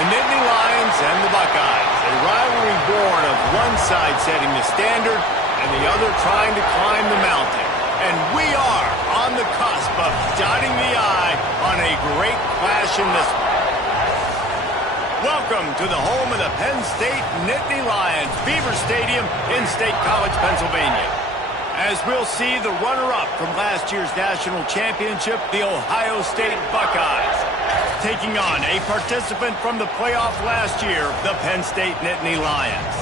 The Nittany Lions and the Buckeyes, a rivalry born of one side setting the standard and the other trying to climb the mountain. And we are on the cusp of dotting the I on a great clash in this one. Welcome to the home of the Penn State Nittany Lions, Beaver Stadium in State College, Pennsylvania. As we'll see the runner-up from last year's national championship, the Ohio State Buckeyes, taking on a participant from the playoff last year, the Penn State Nittany Lions.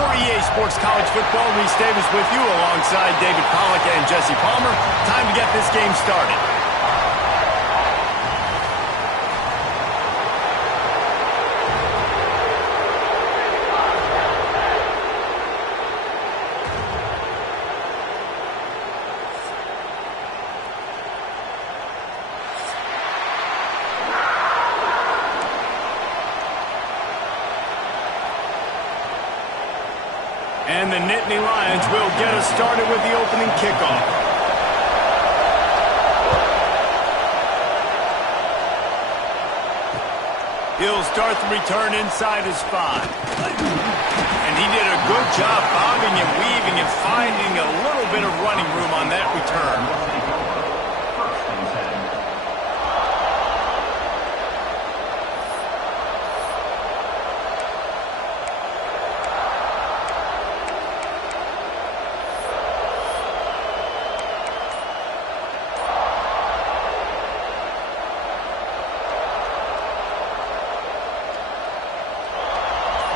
For EA Sports College Football, Reese Davis with you alongside David Pollack and Jesse Palmer. Time to get this game started. And the Nittany Lions will get us started with the opening kickoff. He'll start the return inside his 5. And he did a good job bobbing and weaving and finding a little bit of running room on that return.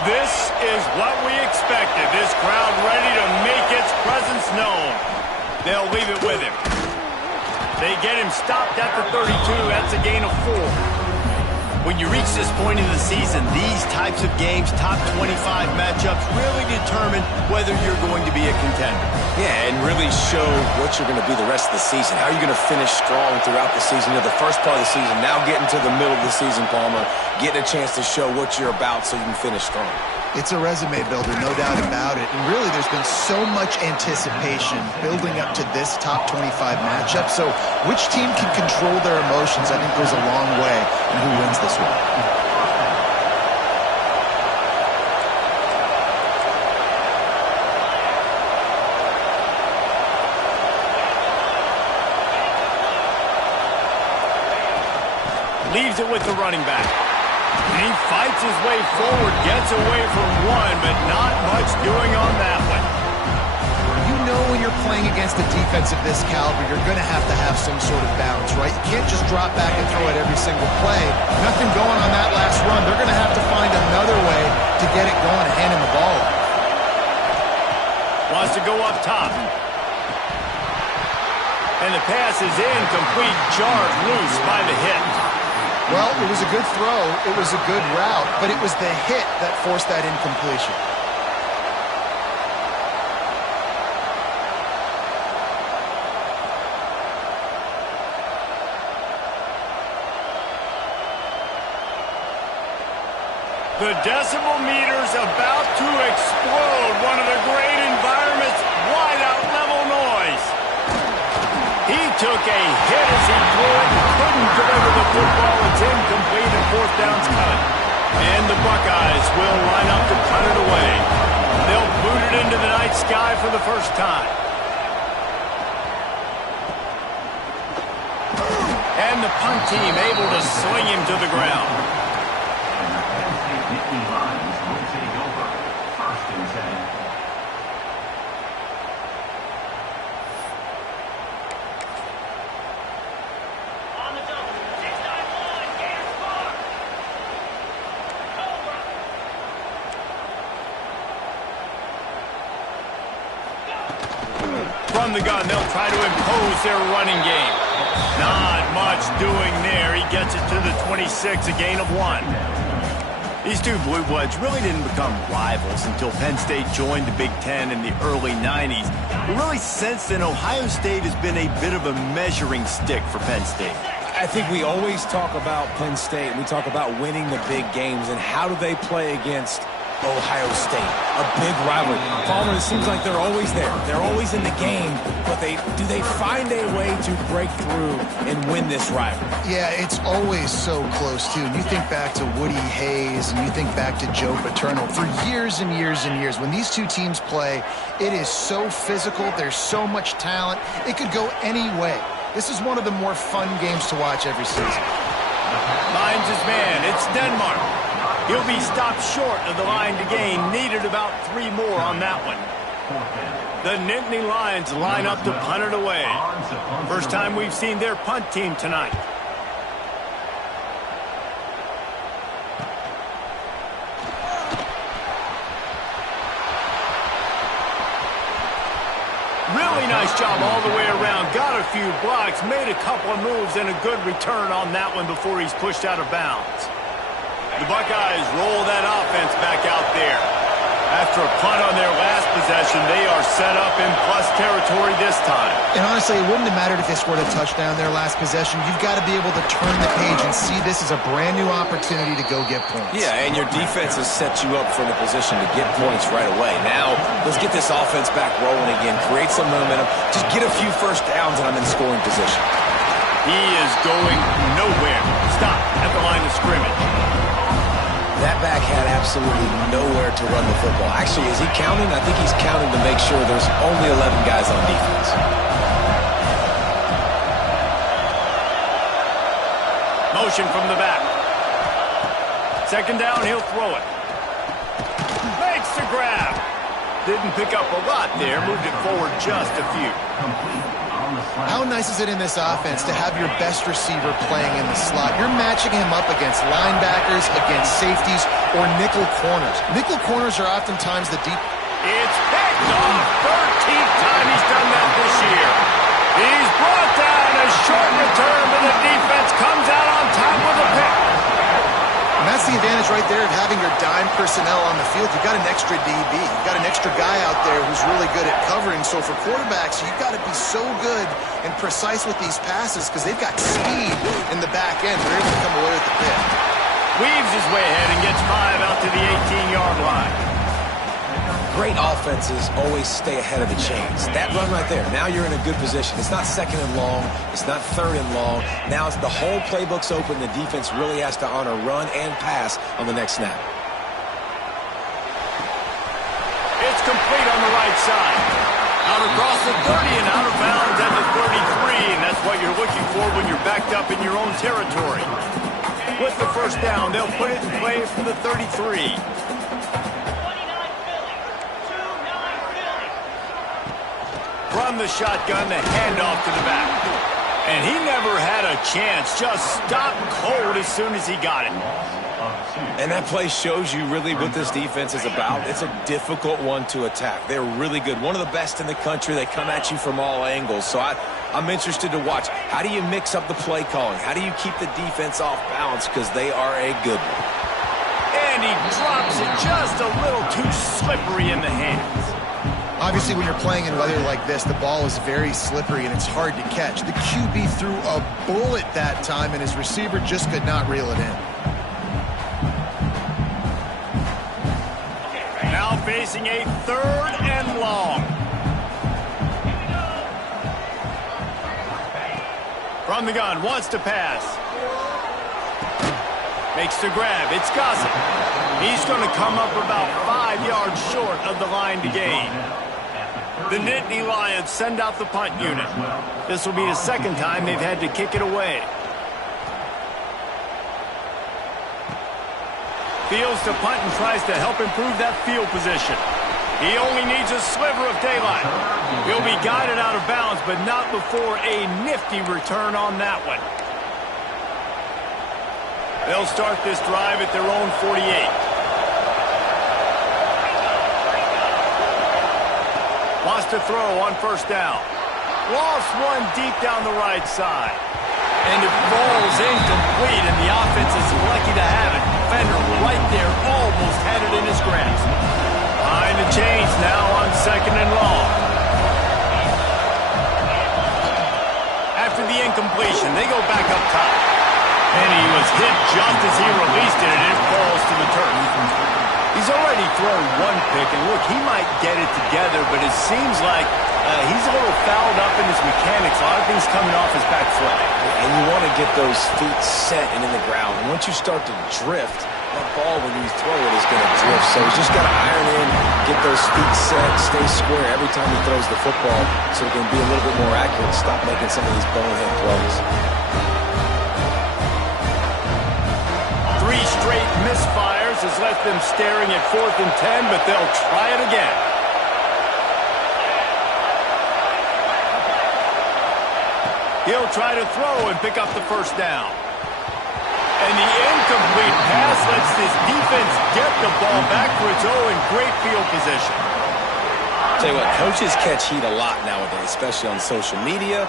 This is what we expected. This crowd ready to make its presence known. They'll leave it with him. They get him stopped at the 32. That's a gain of 4. When you reach this point in the season, these types of games, top 25 matchups, really determine whether you're going to be a contender. Yeah, and really show what you're going to be the rest of the season. How are you going to finish strong throughout the season? You know, the first part of the season, now getting to the middle of the season, Palmer, getting a chance to show what you're about so you can finish strong. It's a resume builder, no doubt about it. And really, there's been so much anticipation building up to this top 25 matchup. So which team can control their emotions, I think, goes a long way in who wins this one. Leaves it with the running back. And he fights his way forward, gets away from one, but not much doing on that one. You know when you're playing against a defense of this caliber, you're going to have some sort of balance, right? You can't just drop back and throw it every single play. Nothing going on that last run. They're going to have to find another way to get it going and hand him the ball. Wants to go up top. And the pass is incomplete, jarred loose by the hit. Well, it was a good throw, it was a good route, but it was the hit that forced that incompletion. The decibel meter's about to explode. One of the great environments, wide-out level noise. He took a hit as he threw it, couldn't deliver the football. It's incomplete and fourth down's cut. And the Buckeyes will line up to punt it away. They'll boot it into the night sky for the first time. And the punt team able to swing him to the ground. From the gun, they'll try to impose their running game. Not much doing there. He gets it to the 26, a gain of 1. These two Blue Bloods really didn't become rivals until Penn State joined the Big Ten in the early 90s. But really, since then, Ohio State has been a bit of a measuring stick for Penn State. I think we always talk about Penn State. We talk about winning the big games and how do they play against Ohio State, a big rivalry. Palmer, it seems like they're always there. They're always in the game, but do they find a way to break through and win this rivalry? Yeah, it's always so close, too. And you think back to Woody Hayes, and you think back to Joe Paterno. For years and years and years, when these two teams play, it is so physical. There's so much talent. It could go any way. This is one of the more fun games to watch every season. Finds his man. It's Denmark. He'll be stopped short of the line to gain. Needed about 3 more on that one. The Nittany Lions line up to punt it away. First time we've seen their punt team tonight. Really nice job all the way around. Got a few blocks, made a couple of moves, and a good return on that one before he's pushed out of bounds. The Buckeyes roll that offense back out there. After a punt on their last possession, they are set up in plus territory this time. And honestly, it wouldn't have mattered if they scored a touchdown their last possession. You've got to be able to turn the page and see this as a brand new opportunity to go get points. Yeah, and your defense has set you up for the position to get points right away. Now, let's get this offense back rolling again, create some momentum, just get a few first downs, and I'm in scoring position. He is going nowhere. Stop at the line of scrimmage. That back had absolutely nowhere to run the football. Actually, is he counting? I think he's counting to make sure there's only 11 guys on defense. Motion from the back. Second down, he'll throw it. Makes the grab. Didn't pick up a lot there. Moved it forward just a few. How nice is it in this offense to have your best receiver playing in the slot? You're matching him up against linebackers, against safeties, or nickel corners. Nickel corners are oftentimes the deep. It's picked off. 13th time he's done that this year. He's brought down a short return, but the defense comes out on top with a pick. And that's the advantage right there of having your dime personnel on the field. You've got an extra DB. You've got an extra guy out there who's really good at covering. So for quarterbacks, you've got to be so good and precise with these passes because they've got speed in the back end. They're able to come away with the pick. Weaves his way ahead and gets 5 out to the 18-yard line. Great offenses always stay ahead of the chains. That run right there, now you're in a good position. It's not second and long. It's not third and long. Now it's the whole playbook's open. The defense really has to honor run and pass on the next snap. It's complete on the right side. Out across the 30 and out of bounds at the 33, and that's what you're looking for when you're backed up in your own territory. With the first down, they'll put it in play for the 33. From the shotgun, the handoff to the back. And he never had a chance. Just stopped cold as soon as he got it. And that play shows you really what this defense is about. It's a difficult one to attack. They're really good. One of the best in the country. They come at you from all angles. So I'm interested to watch. How do you mix up the play calling? How do you keep the defense off balance? Because they are a good one. And he drops it just a little too slippery in the hands. Obviously, when you're playing in weather like this, the ball is very slippery and it's hard to catch. The QB threw a bullet that time, and his receiver just could not reel it in. Now facing a 3rd and long. From the gun, wants to pass. Makes the grab. It's Gossett. He's going to come up about 5 yards short of the line to gain. The Nittany Lions send out the punt unit. This will be the second time they've had to kick it away. Fields to punt and tries to help improve that field position. He only needs a sliver of daylight. He'll be guided out of bounds, but not before a nifty return on that one. They'll start this drive at their own 48. Wants to throw on first down. Lost one deep down the right side. And it falls incomplete, and the offense is lucky to have it. Defender right there almost had it in his grasp. Behind the chains now on 2nd and long. After the incompletion, they go back up top. And he was hit just as he released it, and it falls to the turf. He's already thrown one pick, and look, he might get it together, but it seems like he's a little fouled up in his mechanics. A lot of things coming off his back foot. And you want to get those feet set and in the ground. And once you start to drift, that ball, when you throw it, is going to drift. So he's just got to iron in, get those feet set, stay square every time he throws the football so he can be a little bit more accurate and stop making some of these bonehead plays. 3 straight misfires has left them staring at 4th and 10, but they'll try it again. He'll try to throw and pick up the first down. And the incomplete pass lets this defense get the ball back for its own in great field position. Tell you what, coaches catch heat a lot nowadays, especially on social media.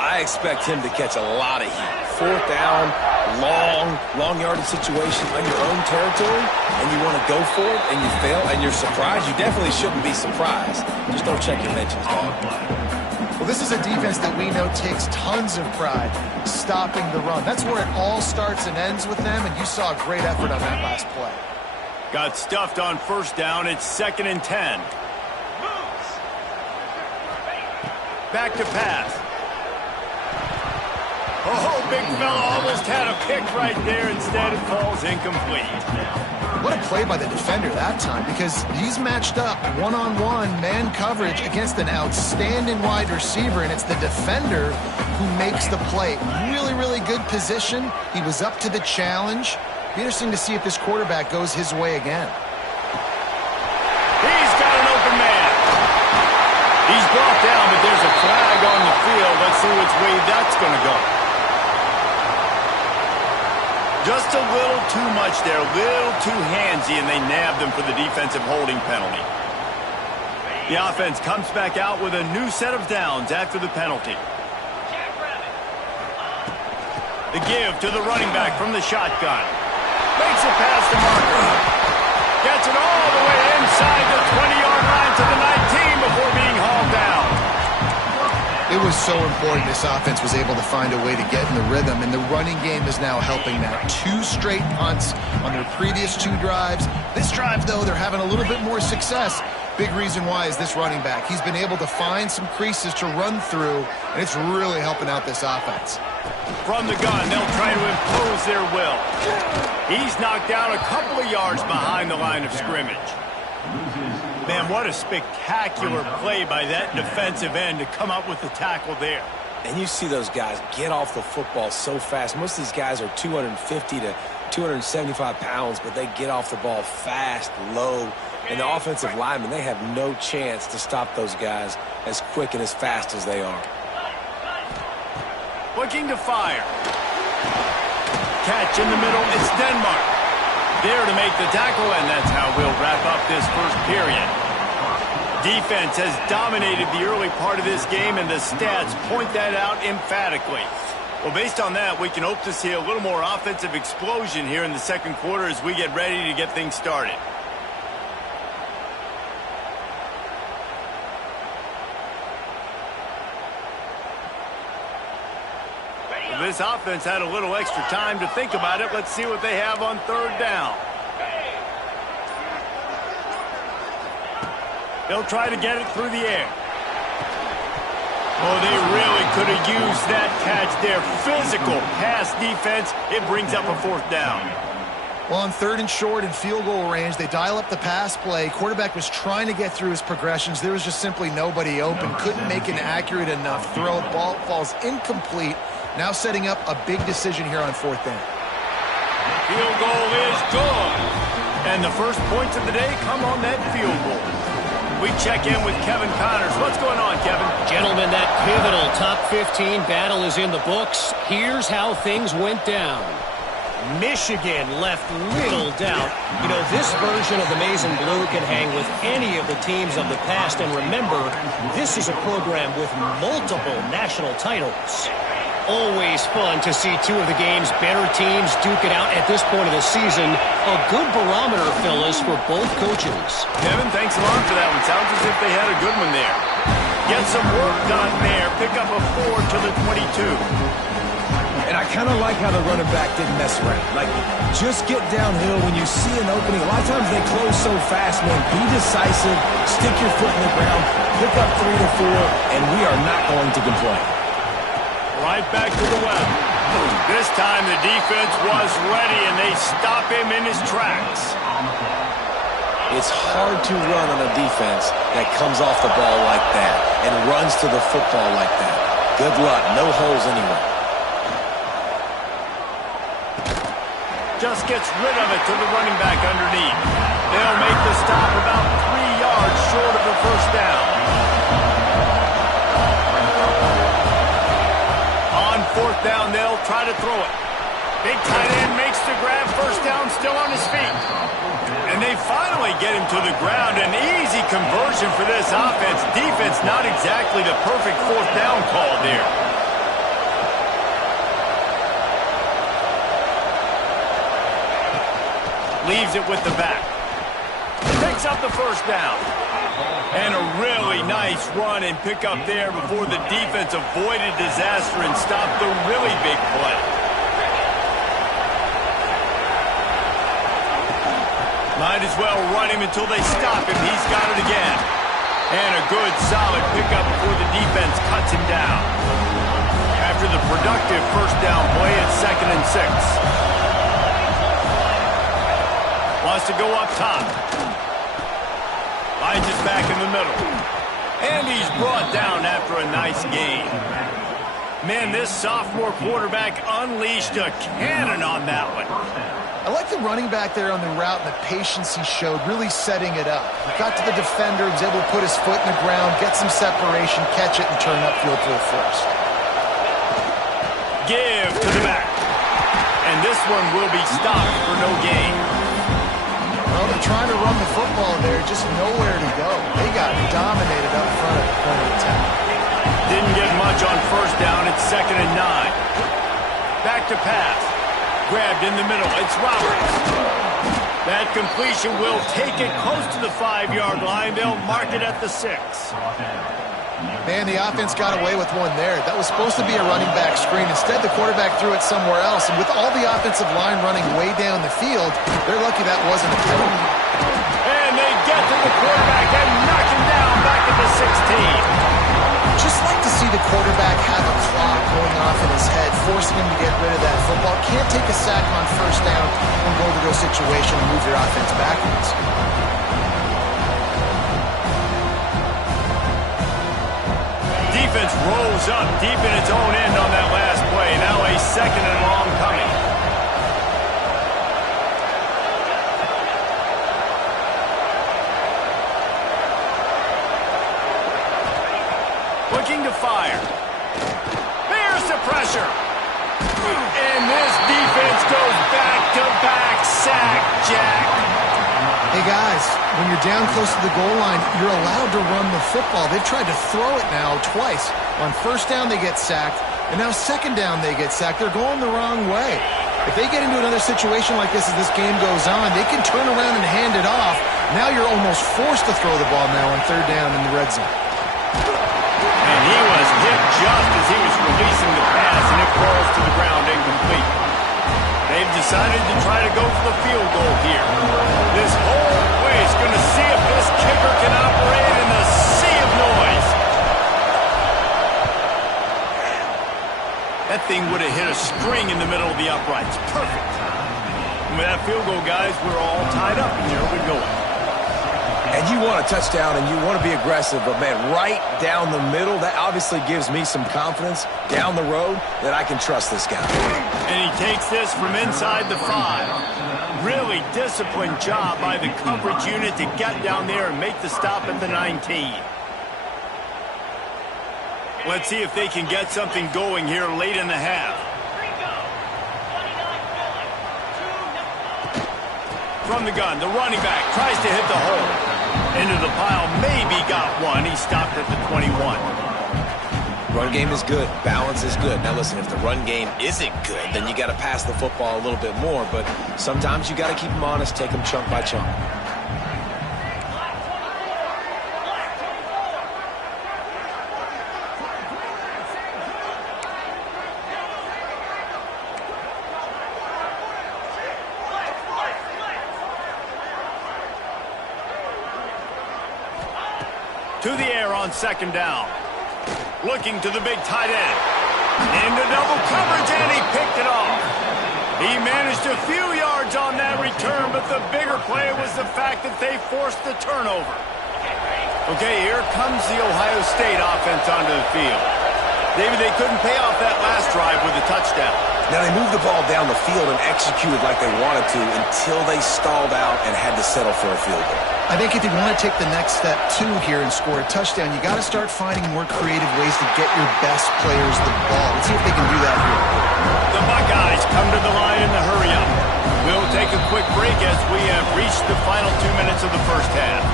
I expect him to catch a lot of heat. 4th down, long yardage situation on your own territory, and you want to go for it, and you fail, and you're surprised. You definitely shouldn't be surprised. Just don't check your mentions, dog. Well, this is a defense that we know takes tons of pride stopping the run. That's where it all starts and ends with them, and you saw a great effort on that last play. Got stuffed on 1st down. It's 2nd and 10. Back to pass. Oh, big fella almost had a pick right there. Instead, it falls incomplete. What a play by the defender that time, because he's matched up one-on-one man coverage against an outstanding wide receiver, and it's the defender who makes the play. Really, really good position. He was up to the challenge. Be interesting to see if this quarterback goes his way again. He's got an open man. He's brought down, but there's a flag on the field. Let's see which way that's going to go. Just a little too much there, a little too handsy, and they nabbed him for the defensive holding penalty. The offense comes back out with a new set of downs after the penalty. The give to the running back from the shotgun. Makes a pass to Marker. Gets it all the way inside the 20-yard line to the 19 before being hauled down. It was so important this offense was able to find a way to get in the rhythm, and the running game is now helping that. 2 straight punts on their previous 2 drives. This drive, though, they're having a little bit more success. Big reason why is this running back. He's been able to find some creases to run through, and it's really helping out this offense. From the gun, they'll try to impose their will. He's knocked down a couple of yards behind the line of scrimmage. Man, what a spectacular play by that defensive end to come up with the tackle there. And you see those guys get off the football so fast. Most of these guys are 250 to 275 pounds, but they get off the ball fast, low. And the offensive linemen, they have no chance to stop those guys as quick and as fast as they are. Looking to fire. Catch in the middle, it's Denmark. There to make the tackle, and that's how we'll wrap up this first period. Defense has dominated the early part of this game, and the stats point that out emphatically. Well, based on that, we can hope to see a little more offensive explosion here in the second quarter as we get ready to get things started. This offense had a little extra time to think about it. Let's see what they have on 3rd down. They'll try to get it through the air. Oh, they really could have used that catch there. Physical pass defense. It brings up a 4th down. Well, on 3rd and short and field goal range, they dial up the pass play. Quarterback was trying to get through his progressions. There was just simply nobody open. Couldn't make an accurate enough throw. Ball falls incomplete. Now setting up a big decision here on 4th down. Field goal is good. And the first points of the day come on that field goal. We check in with Kevin Connors. What's going on, Kevin? Gentlemen, that pivotal top 15 battle is in the books. Here's how things went down. Michigan left little doubt. You know, this version of the Maize and Blue can hang with any of the teams of the past. And remember, this is a program with multiple national titles. Always fun to see 2 of the game's better teams duke it out at this point of the season. A good barometer, fellas, for both coaches. Kevin, thanks a lot for that one. Sounds as if they had a good one there. Get some work done there. Pick up a 4 to the 22. And I kind of like how the running back didn't mess around. Like, just get downhill when you see an opening. A lot of times they close so fast, man. Be decisive, stick your foot in the ground, pick up 3 to 4, and we are not going to complain. Right back to the well. This time the defense was ready, and they stop him in his tracks. It's hard to run on a defense that comes off the ball like that and runs to the football like that. Good luck. No holes anywhere. Just gets rid of it to the running back underneath. They'll make the stop about 3 yards short of the first down. On fourth down, they'll try to throw it. Big tight end makes the grab. First down, still on his feet. And they finally get him to the ground. An easy conversion for this offense. Defense, not exactly the perfect fourth down call there. Leaves it with the back. Picks up the first down. And a really nice run and pick up there before the defense avoided disaster and stopped the really big play. Might as well run him until they stop him. He's got it again. And a good, solid pickup before the defense cuts him down. After the productive first down play, it's 2nd and 6. Wants to go up top. Finds it back in the middle. And he's brought down after a nice gain. Man, this sophomore quarterback unleashed a cannon on that one. I like the running back there on the route and the patience he showed, really setting it up. He got to the defender, was able to put his foot in the ground, get some separation, catch it, and turn upfield for the first. Give to the back. And this one will be stopped for no gain. Well, they're trying to run the football there, just nowhere to go. They got dominated up front at the point of attack. Didn't get much on first down. It's 2nd and 9. Back to pass. Grabbed in the middle. It's Roberts. That completion will take it close to the 5-yard line. They'll mark it at the 6. Man, the offense got away with one there. That was supposed to be a running back screen. Instead, the quarterback threw it somewhere else. And with all the offensive line running way down the field, they're lucky that wasn't a penalty. And they get to the quarterback and knock him down back at the 16. Just like to see the quarterback have a clock going off in his head, forcing him to get rid of that football. Can't take a sack on first down and go to those situations and move your offense backwards. Defense rolls up deep in its own end on that last play. Now a 2nd and long coming. Looking to fire. There's the pressure. And this defense goes back-to-back sack, Jack. Hey, guys, when you're down close to the goal line, you're allowed to run the football. They've tried to throw it now twice. On first down, they get sacked, and now second down, they get sacked. They're going the wrong way. If they get into another situation like this as this game goes on, they can turn around and hand it off. Now you're almost forced to throw the ball now on third down in the red zone. And he was hit just as he was releasing the pass, and it falls to the ground incomplete. They've decided to try to go for the field goal here. This whole place is going to see if this kicker can operate in the sea of noise. That thing would have hit a string in the middle of the uprights. Perfect. And with that field goal, guys, we're all tied up. Here we go. And you want a touchdown and you want to be aggressive, but man, right down the middle, that obviously gives me some confidence down the road that I can trust this guy. And he takes this from inside the 5. Really disciplined job by the coverage unit to get down there and make the stop at the 19. Let's see if they can get something going here late in the half. From the gun, the running back tries to hit the hole. Into the pile, maybe got one. He stopped at the 21. Run game is good. Balance is good. Now listen, if the run game isn't good, then you got to pass the football a little bit more. But sometimes you got to keep them honest, take them chunk by chunk. To the air on second down. Looking to the big tight end. Into double coverage, and he picked it off. He managed a few yards on that return, but the bigger play was the fact that they forced the turnover. Okay, here comes the Ohio State offense onto the field. David, they couldn't pay off that last drive with a touchdown. Now, they moved the ball down the field and executed like they wanted to until they stalled out and had to settle for a field goal. I think if you want to take the next step, too, here and score a touchdown, you got to start finding more creative ways to get your best players the ball. Let's see if they can do that here. The Buckeyes come to the line in the hurry-up. We'll take a quick break as we have reached the final 2 minutes of the first half.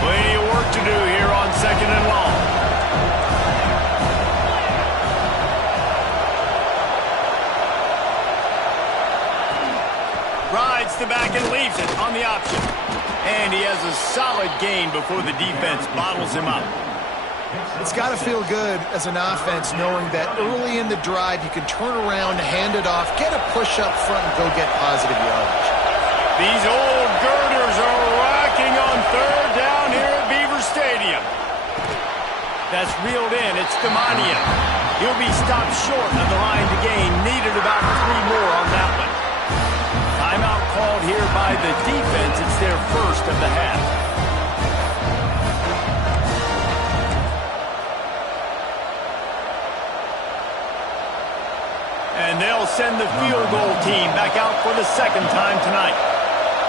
Plenty of work to do here on second and long. Rides the back and leaves it on the option. And he has a solid gain before the defense bottles him up. It's got to feel good as an offense knowing that early in the drive you can turn around, hand it off, get a push up front, and go get positive yardage. These old girders are rocking on third down here at Beaver Stadium. That's reeled in. It's Demania. He'll be stopped short of the line to gain. Needed about 3 more on that one. Timeout called here by the defense. It's their first of the half. And they'll send the field goal team back out for the second time tonight.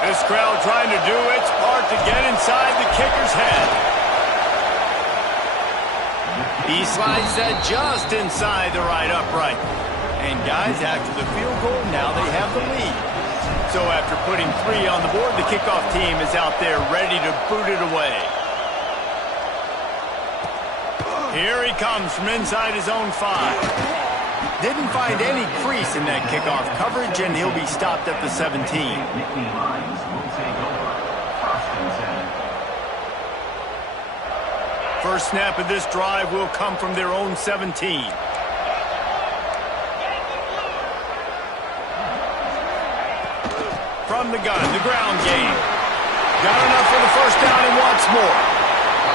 This crowd trying to do its part to get inside the kicker's head. He slides that just inside the right upright. And guys, after the field goal, now they have the lead. So after putting 3 on the board, the kickoff team is out there ready to boot it away. Here he comes from inside his own 5. Didn't find any crease in that kickoff coverage, and he'll be stopped at the 17. First snap of this drive will come from their own 17. From the gun, the ground game. Got enough for the first down and wants more.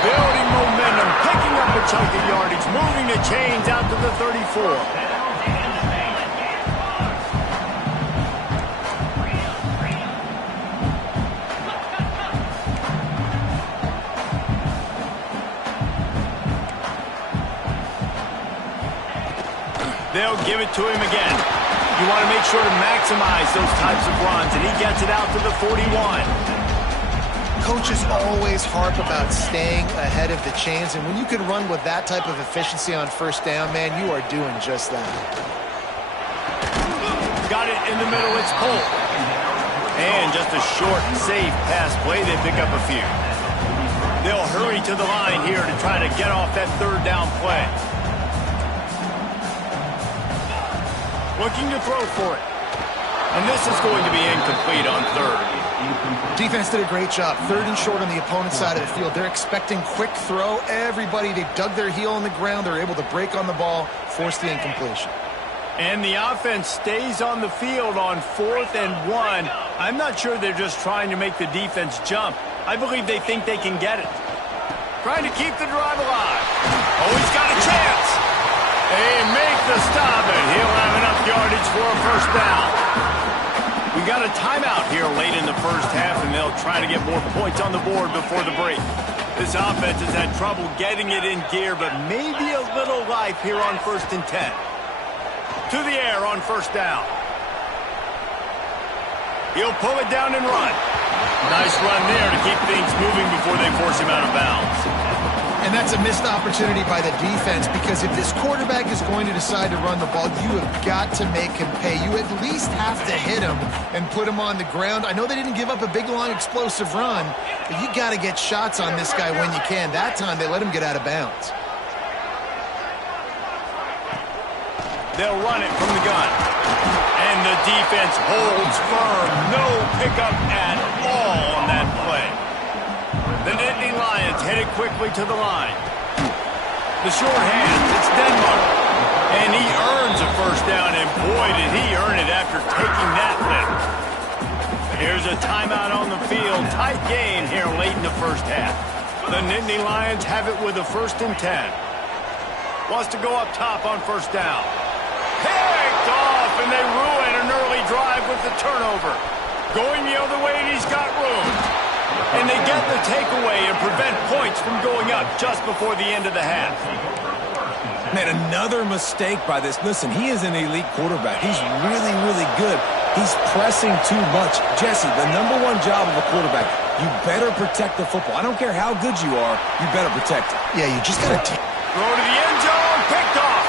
Building momentum, picking up a chunk of yardage, moving the chains out to the 34. They'll give it to him again. You want to make sure to maximize those types of runs, and he gets it out to the 41. Coaches always harp about staying ahead of the chains, and when you can run with that type of efficiency on first down, man, you are doing just that. Got it in the middle, it's Polk. And just a short, safe pass play, they pick up a few. They'll hurry to the line here to try to get off that third down play. Looking to throw for it. And this is going to be incomplete on third. Defense did a great job. Third and short on the opponent's side of the field. They're expecting quick throw. Everybody, they dug their heel on the ground. They're able to break on the ball, force the incompletion. And the offense stays on the field on 4th and 1. I'm not sure they're just trying to make the defense jump. I believe they think they can get it. Trying to keep the drive alive. Oh, he's got a chance. They make the stop, and he'll have enough yardage for a first down. We got a timeout here late in the first half, and they'll try to get more points on the board before the break. This offense has had trouble getting it in gear, but maybe a little life here on 1st and 10. To the air on first down. He'll pull it down and run. Nice run there to keep things moving before they force him out of bounds. And that's a missed opportunity by the defense, because if this quarterback is going to decide to run the ball, you have got to make him pay. You at least have to hit him and put him on the ground. I know they didn't give up a big, long, explosive run, but you got to get shots on this guy when you can. That time, they let him get out of bounds. They'll run it from the gun. And the defense holds firm. No pickup at all on that play. The Nittany Lions headed quickly to the line. The short hands, it's Denmark. And he earns a first down, and boy, did he earn it after taking that lift. Here's a timeout on the field. Tight game here late in the first half. The Nittany Lions have it with a 1st and 10. Wants to go up top on first down. Picked off, and they ruin an early drive with the turnover. Going the other way, and he's got room. And they get the takeaway and prevent points from going up just before the end of the half. Man, another mistake by this. Listen, he is an elite quarterback. He's really, really good. He's pressing too much. Jesse, the #1 job of a quarterback, you better protect the football. I don't care how good you are, you better protect it. Yeah, you just got to take. Throw to the end zone, picked off.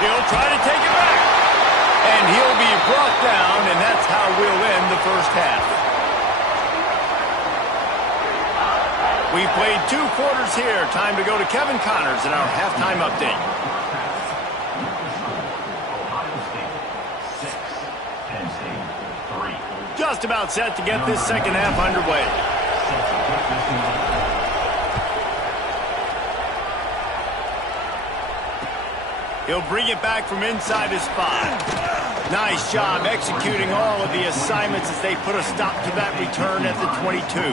He'll try to take it back. And he'll be brought down, and that's how we'll end the first half. We've played 2 quarters here. Time to go to Kevin Connors in our halftime update. Just about set to get this second half underway. He'll bring it back from inside his 5. Nice job executing all of the assignments as they put a stop to that return at the 22.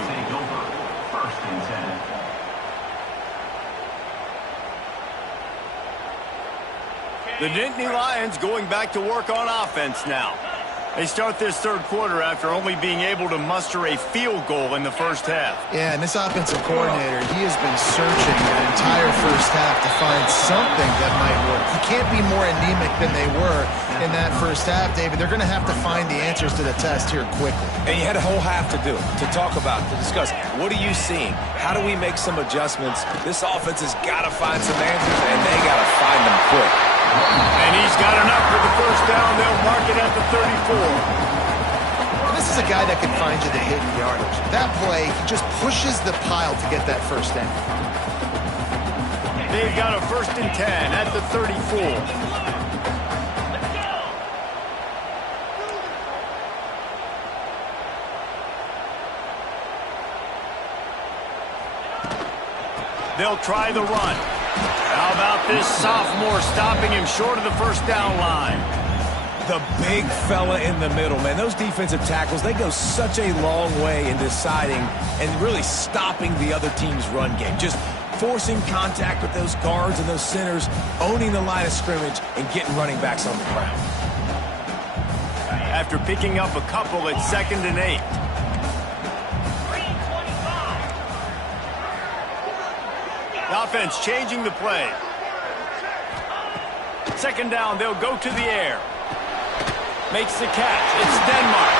The Nittany Lions going back to work on offense now. They start this third quarter after only being able to muster a field goal in the first half. Yeah, and this offensive coordinator, he has been searching an entire first half to find something that might work. He can't be more anemic than they were in that first half, David. They're going to have to find the answers to the test here quickly. And you had a whole half to do it, to talk about, to discuss. What are you seeing? How do we make some adjustments? This offense has got to find some answers, and they got to find them quick. And he's got enough for the first down. They'll mark it at the 34. This is a guy that can find you the hidden yardage. That play, he just pushes the pile to get that first down. They've got a 1st and 10 at the 34. They'll try the run. How about this sophomore stopping him short of the first down line? The big fella in the middle, man. Those defensive tackles, they go such a long way in deciding and really stopping the other team's run game. Just forcing contact with those guards and those centers, owning the line of scrimmage, and getting running backs on the ground. After picking up a couple, it's 2nd and 8. The offense changing the play. 2nd down, they'll go to the air. Makes the catch. It's Denmark.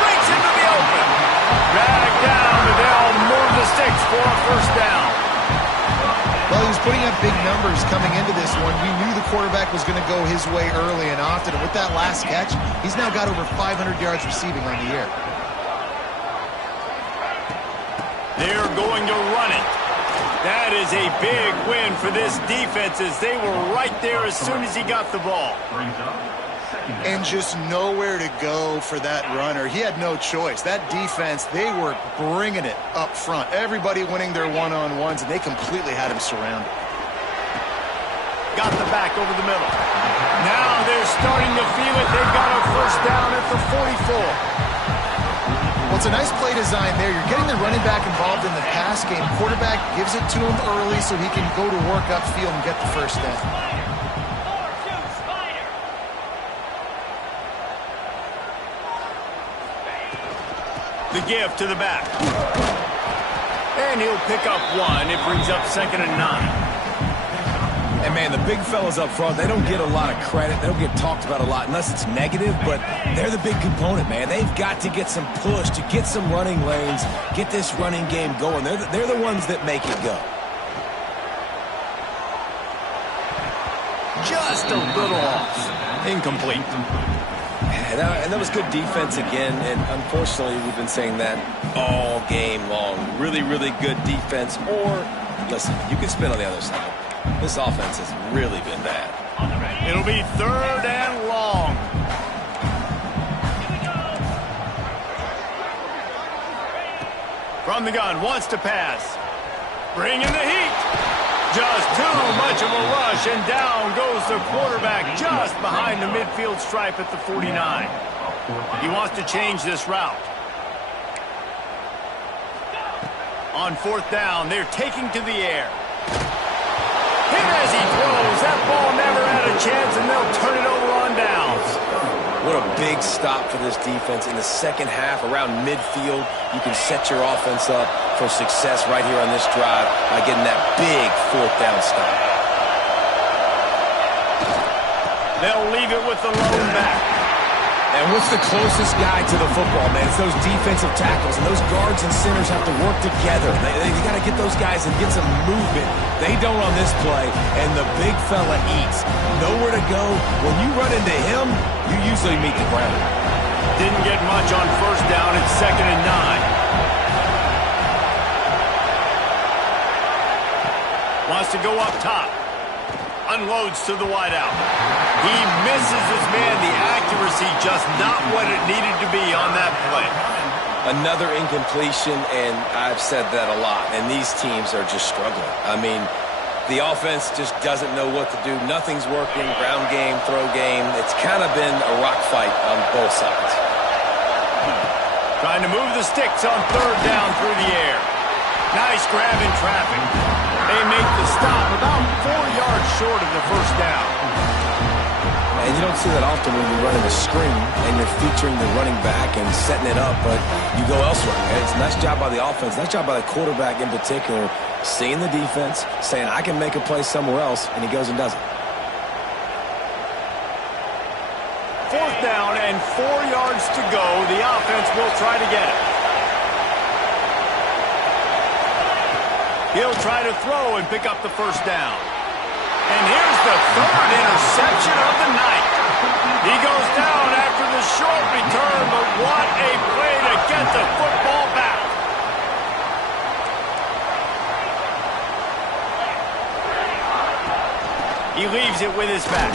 Breaks into the open. Dragged down, and they'll move the sticks for a first down. Well, he was putting up big numbers coming into this one. We knew the quarterback was going to go his way early and often. And with that last catch, he's now got over 500 yards receiving on the year. They're going to run it. That is a big win for this defense as they were right there as soon as he got the ball. And just nowhere to go for that runner. He had no choice. That defense, they were bringing it up front. Everybody winning their one-on-ones, and they completely had him surrounded. Got the back over the middle. Now they're starting to feel it. They've got a first down at the 44. Well, it's a nice play design there. You're getting the running back involved in the pass game. Quarterback gives it to him early so he can go to work upfield and get the first down. The give to the back. And he'll pick up 1. It brings up 2nd and 9. And, man, the big fellas up front, they don't get a lot of credit. They don't get talked about a lot unless it's negative, but they're the big component, man. They've got to get some push, to get some running lanes, get this running game going. They're the ones that make it go. Just a little off. Incomplete. And that was good defense again, and unfortunately we've been saying that all game long. Really, really good defense, or, listen, you can spin on the other side. This offense has really been bad. It'll be 3rd and long. From the gun, wants to pass. Bringing the heat. Just too much of a rush, and down goes the quarterback just behind the midfield stripe at the 49. He wants to change this route. On fourth down, they're taking to the air. Hit as he throws. That ball never had a chance, and they'll turn it over on downs. What a big stop for this defense. In the second half, around midfield, you can set your offense up for success right here on this drive by getting that big fourth down stop. They'll leave it with the lone back. And what's the closest guy to the football, man? It's those defensive tackles, and those guards and centers have to work together. They got to get those guys and get some movement. They don't on this play, and the big fella eats. Nowhere to go. When you run into him, you usually meet the ground. Didn't get much on first down. It's 2nd and 9. Wants to go up top. Unloads to the wideout. He misses his man. The accuracy just not what it needed to be on that play. Another incompletion, and I've said that a lot, and these teams are just struggling. I mean, the offense just doesn't know what to do. Nothing's working. Ground game, throw game. It's kind of been a rock fight on both sides. Trying to move the sticks on third down through the air. Nice grab in traffic. They make the stop about 4 yards short of the first down. And you don't see that often when you're running a screen and you're featuring the running back and setting it up, but you go elsewhere. And it's a nice job by the offense, nice job by the quarterback in particular, seeing the defense, saying, I can make a play somewhere else, and he goes and does it. Fourth down and 4 yards to go. The offense will try to get it. He'll try to throw and pick up the first down. And here's the third interception of the night. He goes down after the short return, but what a play to get the football back. He leaves it with his back.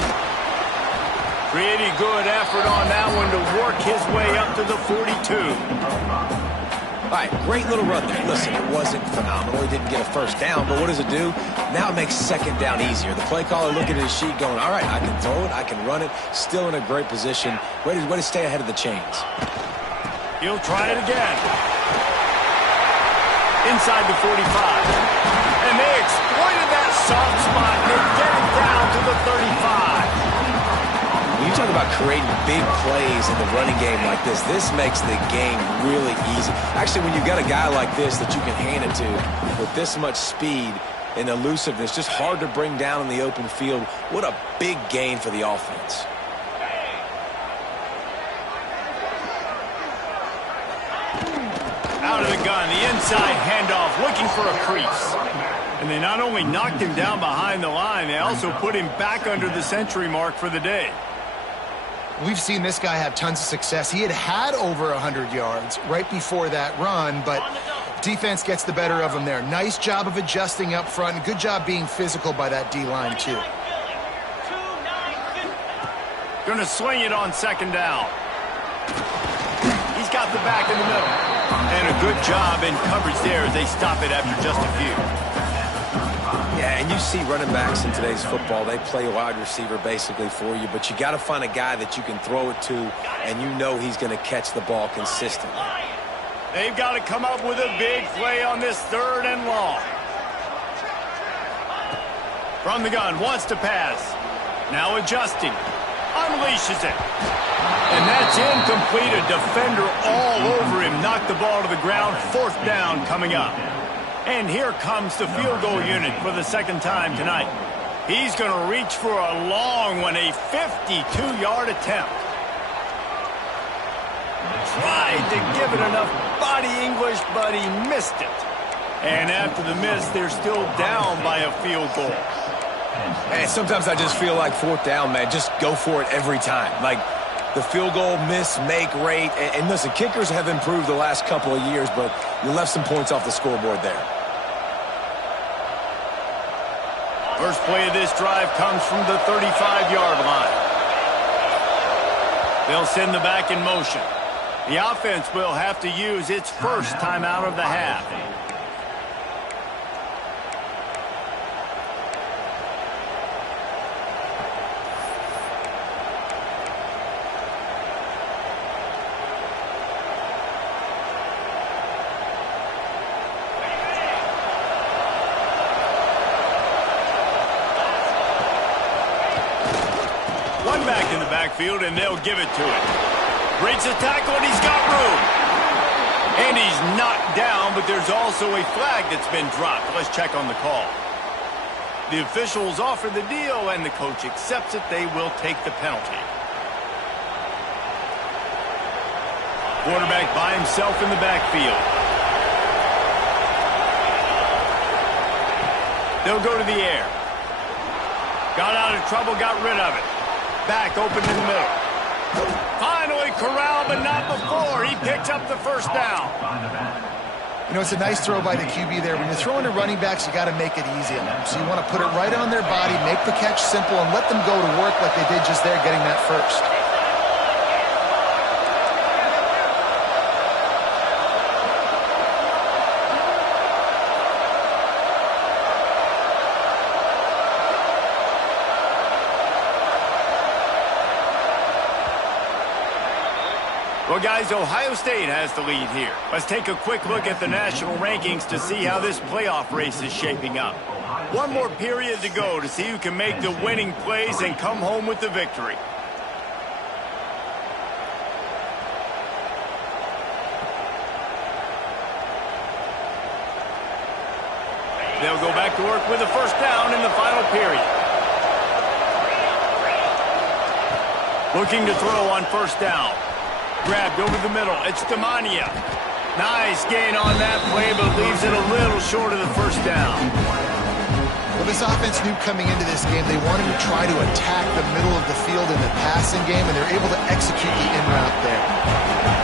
Pretty good effort on that one to work his way up to the 42. All right, great little run there. Listen, it wasn't phenomenal. He didn't get a first down, but what does it do? Now it makes second down easier. The play caller looking at his sheet going, all right, I can throw it, I can run it. Still in a great position. Way to stay ahead of the chains. He'll try it again. Inside the 45. And they exploited that soft spot. They get it down to the 35. When you talk about creating big plays in the running game like this makes the game really easy. Actually, when you've got a guy like this that you can hand it to with this much speed and elusiveness, just hard to bring down in the open field, what a big gain for the offense. Out of the gun, the inside handoff, looking for a crease. And they not only knocked him down behind the line, they also put him back under the century mark for the day. We've seen this guy have tons of success. He had over 100 yards right before that run, but defense gets the better of him there. Nice job of adjusting up front, and good job being physical by that D-line, too. Going to swing it on second down. He's got the back in the middle. And a good job in coverage there as they stop it after just a few. Yeah, and you see running backs in today's football, they play a wide receiver basically for you, but you got to find a guy that you can throw it to, and you know he's going to catch the ball consistently. They've got to come up with a big play on this third and long. From the gun, wants to pass. Now adjusting. Unleashes it. And that's incomplete. A defender all over him. Knocked the ball to the ground. Fourth down coming up. And here comes the field goal unit for the second time tonight. He's going to reach for a long one, a 52-yard attempt. Tried to give it enough body English, but he missed it. And after the miss, they're still down by a field goal. And sometimes I just feel like fourth down, man, just go for it every time. Like the field goal miss, make rate. And listen, kickers have improved the last couple of years, but you left some points off the scoreboard there. First play of this drive comes from the 35-yard line. They'll send the back in motion. The offense will have to use its first timeout of the half. One back in the backfield, and they'll give it to him. Breaks the tackle, and he's got room. And he's knocked down, but there's also a flag that's been dropped. Let's check on the call. The officials offer the deal, and the coach accepts it. They will take the penalty. Quarterback by himself in the backfield. They'll go to the air. Got out of trouble, got rid of it. Back open in the middle. Finally corralled, but not before. He picks up the first down. You know, it's a nice throw by the QB there. When you're throwing to running backs, you got to make it easy on them. So you want to put it right on their body, make the catch simple, and let them go to work like they did just there, getting that first. Well, guys, Ohio State has the lead here. Let's take a quick look at the national rankings to see how this playoff race is shaping up. One more period to go to see who can make the winning plays and come home with the victory. They'll go back to work with a first down in the final period. Looking to throw on first down. Grabbed over the middle. It's Demania. Nice gain on that play, but leaves it a little short of the first down. Well, this offense knew coming into this game they wanted to try to attack the middle of the field in the passing game, and they're able to execute the in-route there.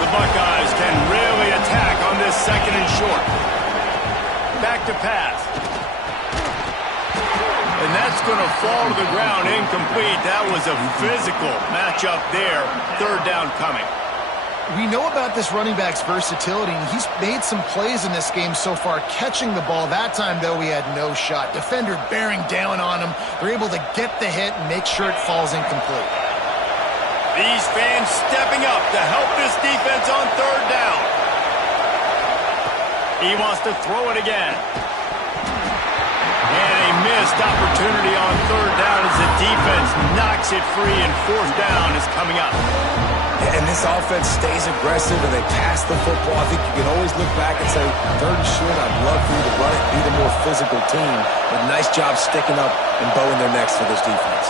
The Buckeyes can really attack on this second and short. Back to pass. And that's going to fall to the ground incomplete. That was a physical matchup there. Third down coming. We know about this running back's versatility, and he's made some plays in this game so far, catching the ball. That time, though, he had no shot. Defender bearing down on him. They're able to get the hit and make sure it falls incomplete. These fans stepping up to help this defense on third down. He wants to throw it again. And a missed opportunity on third down as the defense knocks it free, and fourth down is coming up. And this offense stays aggressive and they pass the football. I think you can always look back and say, third and short, I'd love for you to run it, be the more physical team. But nice job sticking up and bowing their necks for this defense.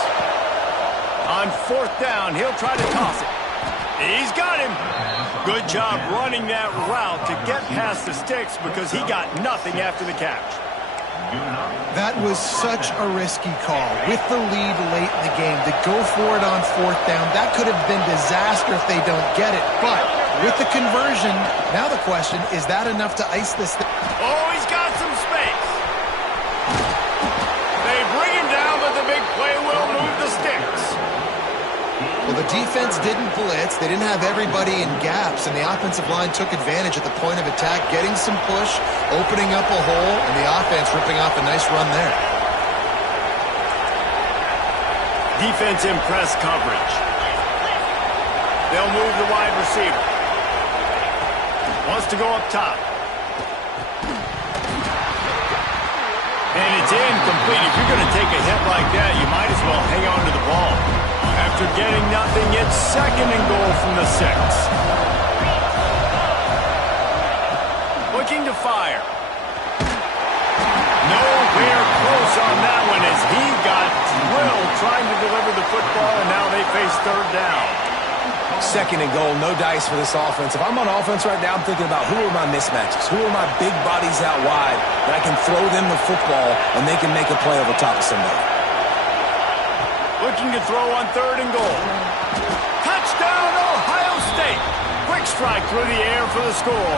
On fourth down, he'll try to toss it. He's got him. Good job running that route to get past the sticks because he got nothing after the catch. That was such a risky call. With the lead late in the game, to go for it on fourth down, that could have been disaster if they don't get it. But with the conversion, now the question, is that enough to ice this thing? Oh, he's got some space. They bring him down, but the big play will move the sticks. Well, the defense didn't blitz. They didn't have everybody in gaps, and the offensive line took advantage at the point of attack, getting some push, opening up a hole, and the offense ripping off a nice run there. Defense in press coverage. They'll move the wide receiver. Wants to go up top. And it's incomplete. If you're going to take a hit like that, you might as well hang on to the ball. After getting nothing, it's second and goal from the 6. Looking to fire. Nowhere close on that one as he got drilled trying to deliver the football, and now they face third down. Second and goal, no dice for this offense. If I'm on offense right now, I'm thinking about who are my mismatches? Who are my big bodies out wide that I can throw them the football and they can make a play over top of somebody? Looking to throw on third and goal. Touchdown, Ohio State. Quick strike through the air for the score.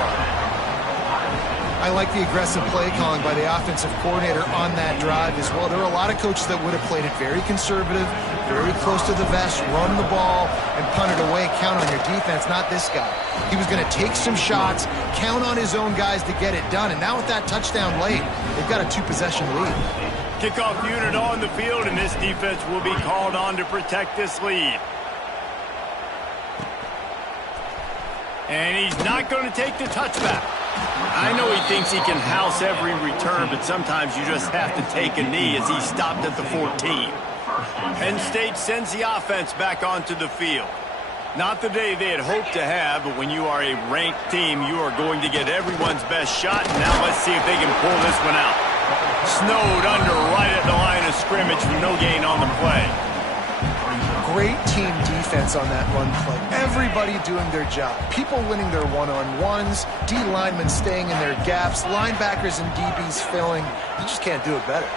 I like the aggressive play calling by the offensive coordinator on that drive as well. There were a lot of coaches that would have played it very conservative, very close to the vest, run the ball, and punt it away. Count on your defense, not this guy. He was going to take some shots, count on his own guys to get it done. And now with that touchdown late, they've got a 2-possession lead. Kickoff unit on the field, and this defense will be called on to protect this lead. And he's not going to take the touchback. I know he thinks he can house every return, but sometimes you just have to take a knee as he stopped at the 14. Penn State sends the offense back onto the field. Not the day they had hoped to have, but when you are a ranked team, you are going to get everyone's best shot. And now let's see if they can pull this one out. Snowed under right at the line of scrimmage with no gain on the play. Great team defense on that run play. Everybody doing their job. People winning their one-on-ones, D linemen staying in their gaps, linebackers and DBs filling. You just can't do it better.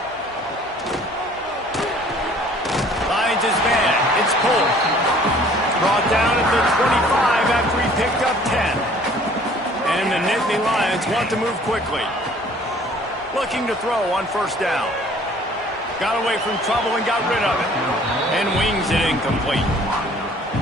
Finds his man. It's Cole. Brought down at the 25 after he picked up 10. And the Nittany Lions want to move quickly. Looking to throw on first down. Got away from trouble and got rid of it. And wings it incomplete.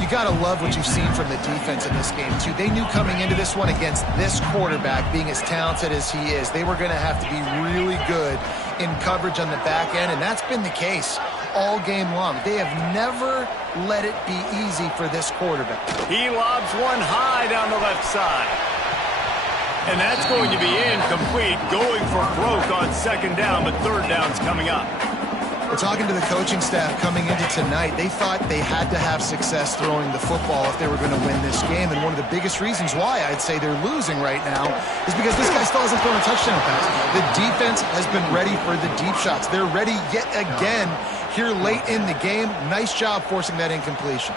You got to love what you've seen from the defense in this game, too. They knew coming into this one against this quarterback, being as talented as he is, they were going to have to be really good in coverage on the back end, and that's been the case all game long. They have never let it be easy for this quarterback. He lobs one high down the left side. And that's going to be incomplete, going for broke on second down, but third down's coming up. We're talking to the coaching staff coming into tonight. They thought they had to have success throwing the football if they were going to win this game. And one of the biggest reasons why I'd say they're losing right now is because this guy still hasn't thrown a touchdown pass. The defense has been ready for the deep shots. They're ready yet again here late in the game. Nice job forcing that incompletion.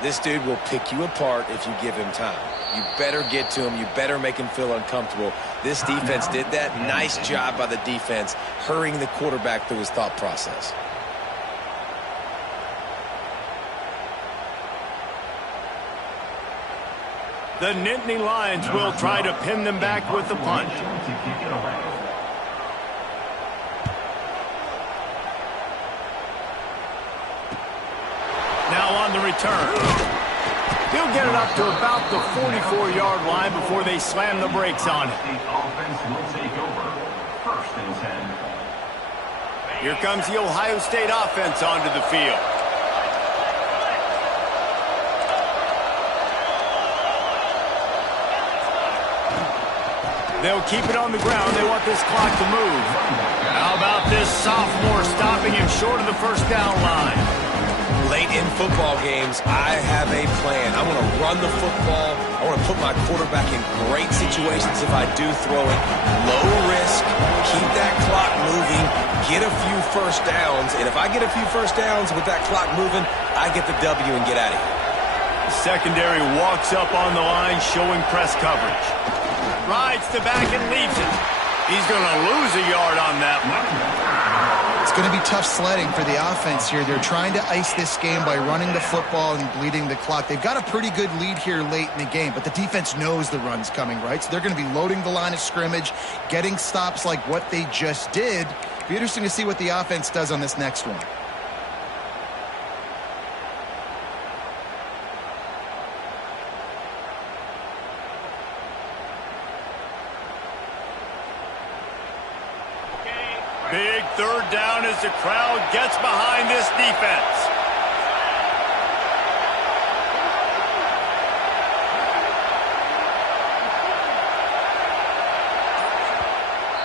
This dude will pick you apart if you give him time. You better get to him. You better make him feel uncomfortable. This defense did that. Nice job by the defense, hurrying the quarterback through his thought process. The Nittany Lions will try to pin them back with the punt. Now on the return. He'll get it up to about the 44-yard line before they slam the brakes on it. Here comes the Ohio State offense onto the field. They'll keep it on the ground. They want this clock to move. How about this sophomore stopping him short of the first down line? Late in football games, I have a plan. I want to run the football. I want to put my quarterback in great situations if I do throw it. Low risk, keep that clock moving, get a few first downs. And if I get a few first downs with that clock moving, I get the W and get out of here. Secondary walks up on the line, showing press coverage. Rides the back and leaves it. He's going to lose a yard on that one. It's going to be tough sledding for the offense here. They're trying to ice this game by running the football and bleeding the clock. They've got a pretty good lead here late in the game, but the defense knows the run's coming, right? So they're going to be loading the line of scrimmage, getting stops like what they just did. It'll be interesting to see what the offense does on this next one. Big third down as the crowd gets behind this defense.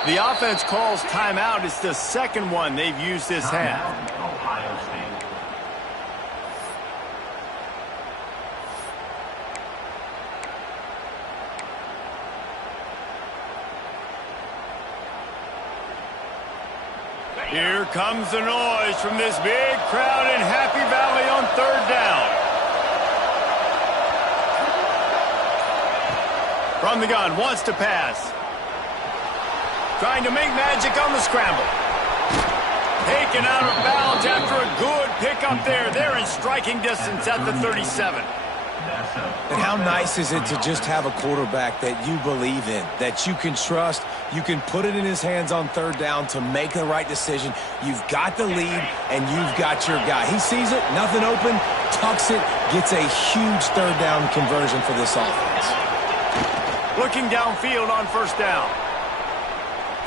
The offense calls timeout. It's the second one they've used this half. Here comes the noise from this big crowd in Happy Valley on third down. From the gun, wants to pass. Trying to make magic on the scramble. Taken out of bounds after a good pickup there. They're in striking distance at the 37. And how nice is it to just have a quarterback that you believe in, that you can trust, you can put it in his hands on third down to make the right decision. You've got the lead, and you've got your guy. He sees it, nothing open, tucks it, gets a huge third down conversion for this offense. Looking downfield on first down.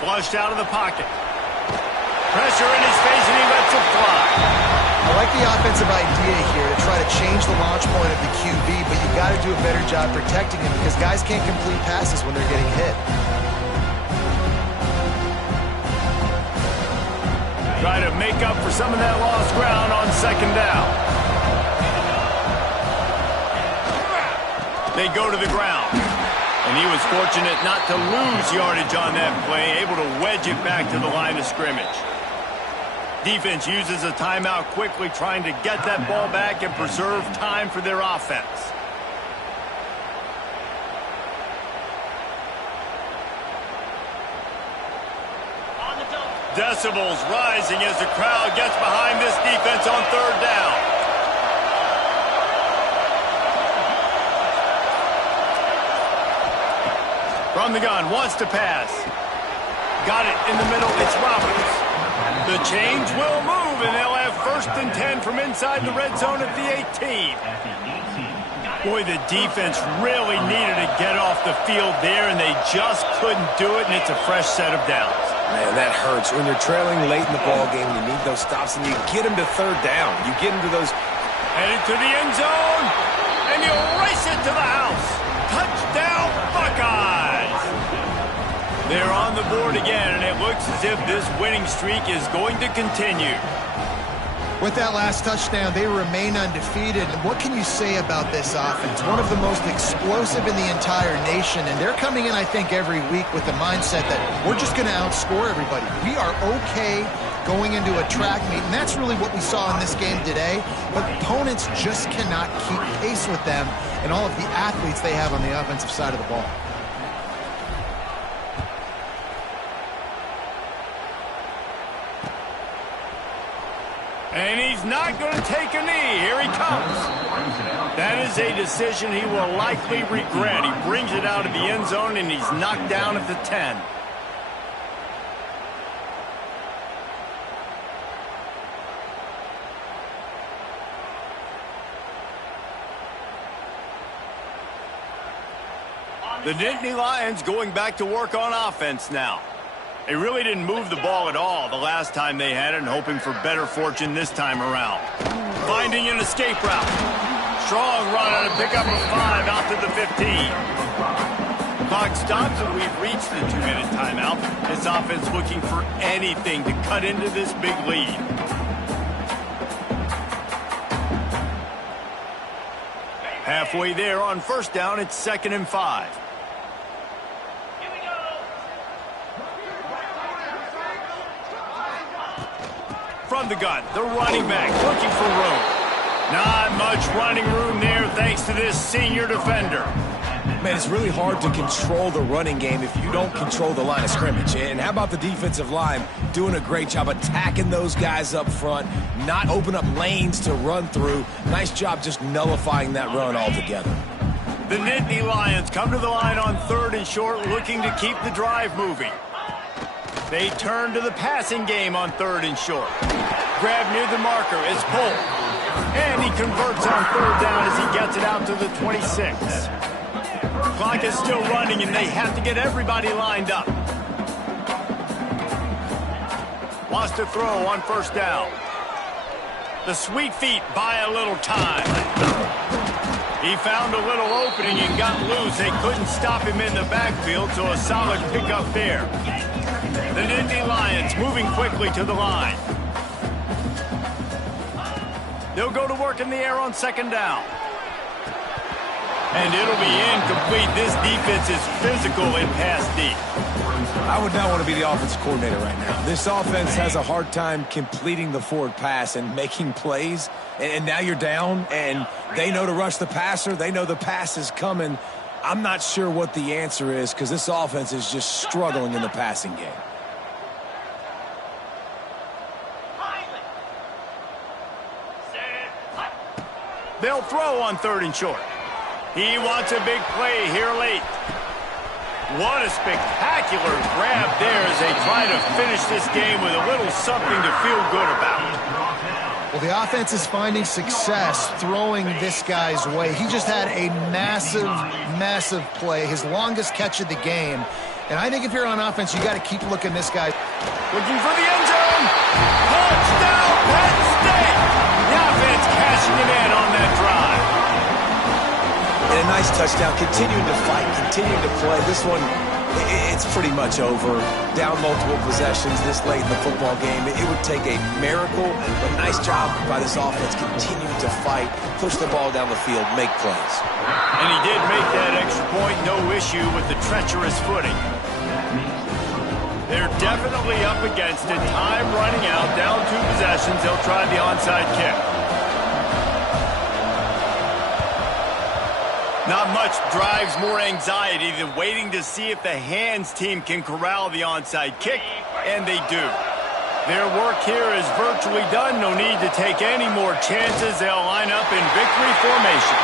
Flushed out of the pocket. Pressure in his face, and he lets it fly. I like the offensive idea here to try to change the launch point of the QB, but you got to do a better job protecting him because guys can't complete passes when they're getting hit. Try to make up for some of that lost ground on second down. They go to the ground. And he was fortunate not to lose yardage on that play, able to wedge it back to the line of scrimmage. Defense uses a timeout quickly, trying to get that ball back and preserve time for their offense. Decibels rising as the crowd gets behind this defense on third down. From the gun, wants to pass. Got it in the middle, it's Roberts. The change will move, and they'll have 1st and 10 from inside the red zone at the 18. Boy, the defense really needed to get off the field there, and they just couldn't do it, and it's a fresh set of downs. Man, that hurts. When you're trailing late in the ball game, you need those stops, and you get them to third down. You get them to those... Headed to the end zone, and you race it to the house. Touchdown, Buckeyes! They're on the board again, and it looks as if this winning streak is going to continue. With that last touchdown, they remain undefeated. And what can you say about this offense? One of the most explosive in the entire nation, and they're coming in, I think, every week with the mindset that we're just going to outscore everybody. We are okay going into a track meet, and that's really what we saw in this game today. But opponents just cannot keep pace with them and all of the athletes they have on the offensive side of the ball. And he's not going to take a knee. Here he comes. That is a decision he will likely regret. He brings it out of the end zone, and he's knocked down at the 10. The Nittany Lions going back to work on offense now. They really didn't move the ball at all the last time they had it, and hoping for better fortune this time around. Finding an escape route. Strong run on a pickup of 5 out to the 15. Clock stops, and we've reached the 2-minute timeout. This offense looking for anything to cut into this big lead. Halfway there on first down, it's 2nd and 5. From the gun, the running back looking for room. Not much running room there thanks to this senior defender. Man, it's really hard to control the running game if you don't control the line of scrimmage. And how about the defensive line doing a great job attacking those guys up front, not open up lanes to run through. Nice job just nullifying that run altogether. The Nittany Lions come to the line on 3rd and short, looking to keep the drive moving. They turn to the passing game on 3rd and short. Grab near the marker is Polk. And he converts on 3rd down as he gets it out to the 26. Clock is still running, and they have to get everybody lined up. Wants to throw on 1st down. The sweet feet buy a little time. He found a little opening and got loose. They couldn't stop him in the backfield, so a solid pickup there. The Nittany Lions moving quickly to the line. They'll go to work in the air on 2nd down. And it'll be incomplete. This defense is physical in pass deep. I would not want to be the offensive coordinator right now. This offense has a hard time completing the forward pass and making plays. And now you're down, and they know to rush the passer. They know the pass is coming. I'm not sure what the answer is because this offense is just struggling in the passing game. They'll throw on 3rd and short. He wants a big play here late. What a spectacular grab there as they try to finish this game with a little something to feel good about. Well, the offense is finding success throwing this guy's way. He just had a massive, massive play, his longest catch of the game. And I think if you're on offense, you got to keep looking this guy. Looking for the end zone. Touchdown, Penn State. The offense cashing it in on that drive. And a nice touchdown, continuing to fight, continuing to play. This one it's pretty much over. Down multiple possessions this late in the football game. It would take a miracle, but nice job by this offense. Continue to fight, push the ball down the field, make plays. And he did make that extra point, no issue with the treacherous footing. They're definitely up against it. Time running out, down 2 possessions. They'll try the onside kick. Not much drives more anxiety than waiting to see if the hands team can corral the onside kick, and they do. Their work here is virtually done. No need to take any more chances. They'll line up in victory formation.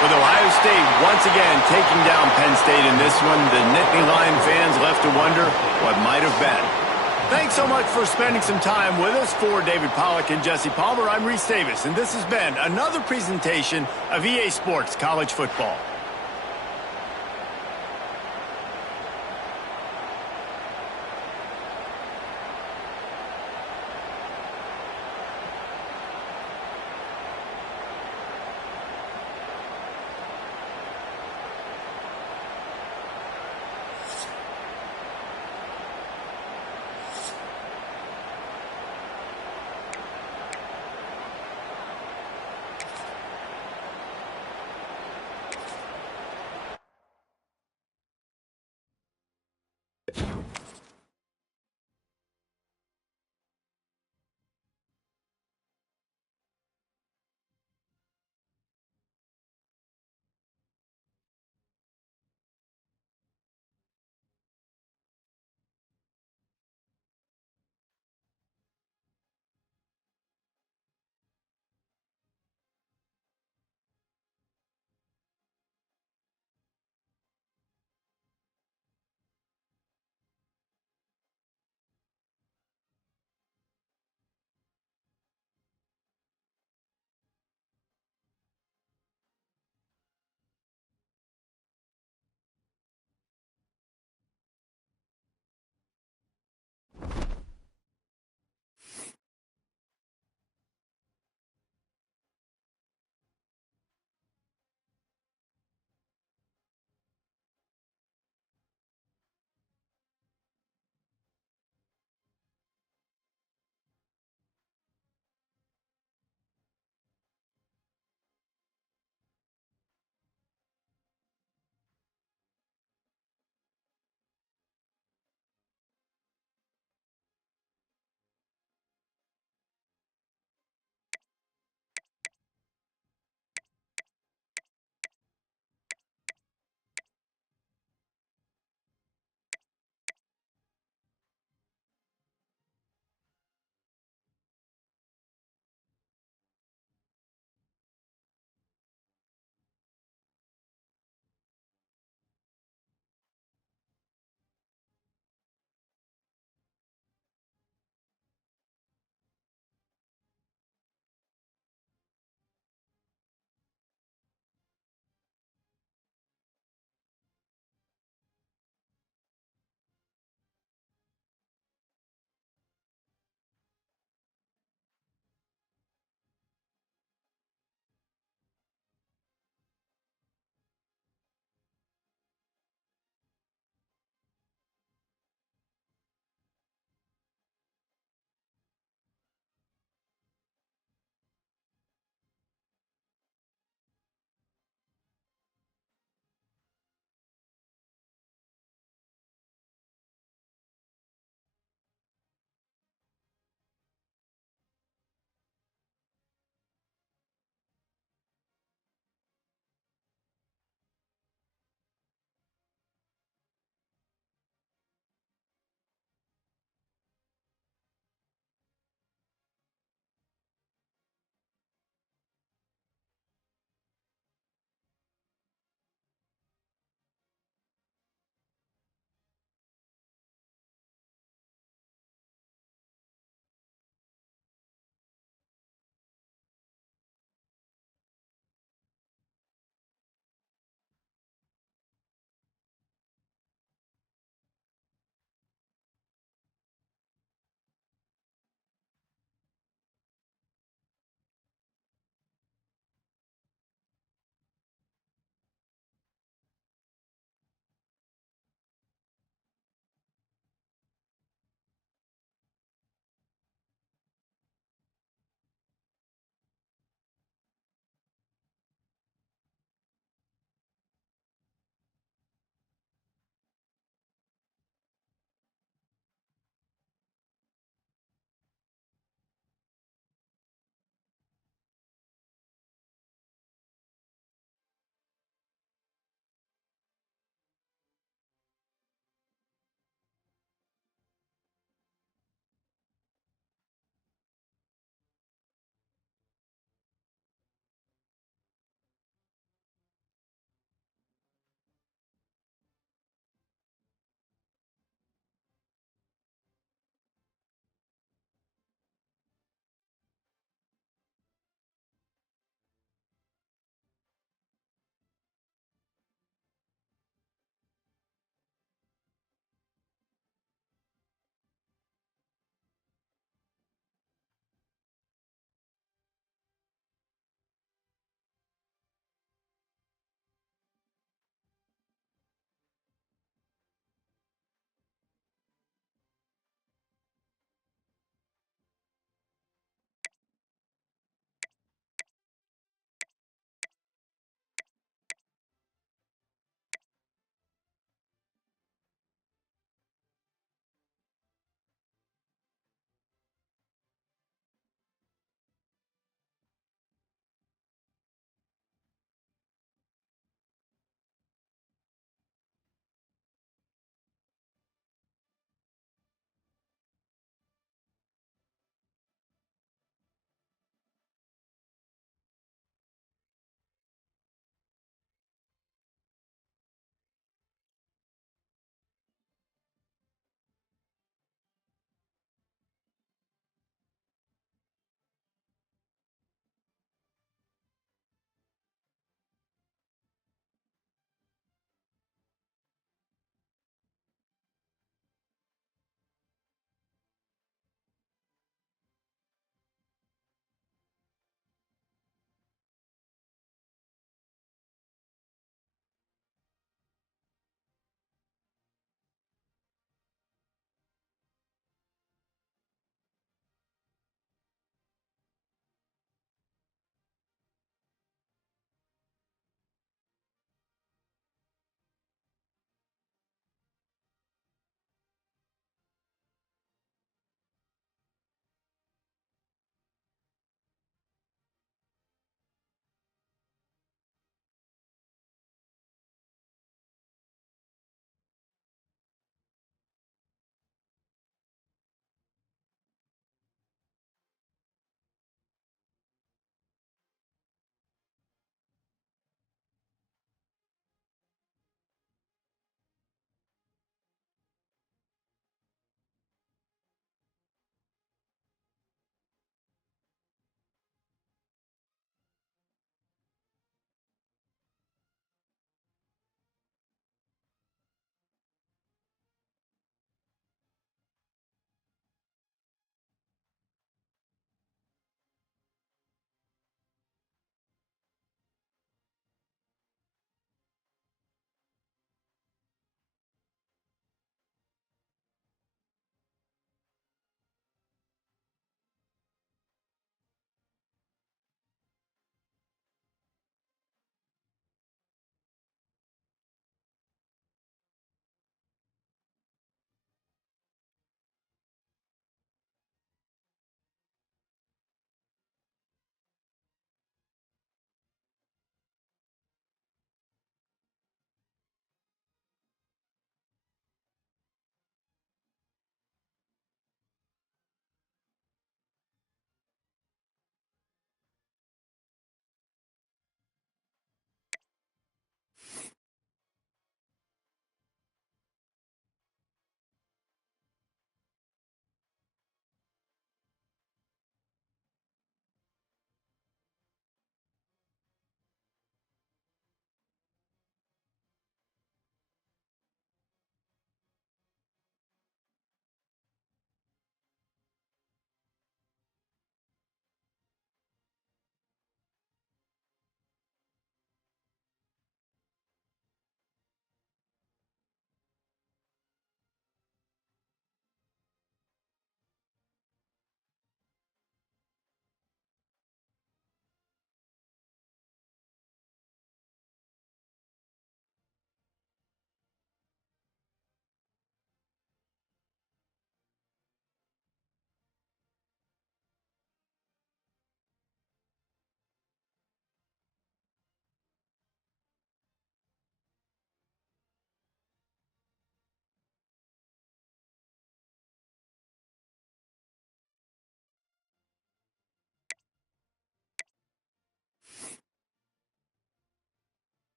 With Ohio State once again taking down Penn State in this one, the Nittany Lion fans left to wonder what might have been. Thanks so much for spending some time with us. For David Pollack and Jesse Palmer, I'm Reese Davis, and this has been another presentation of EA Sports College Football.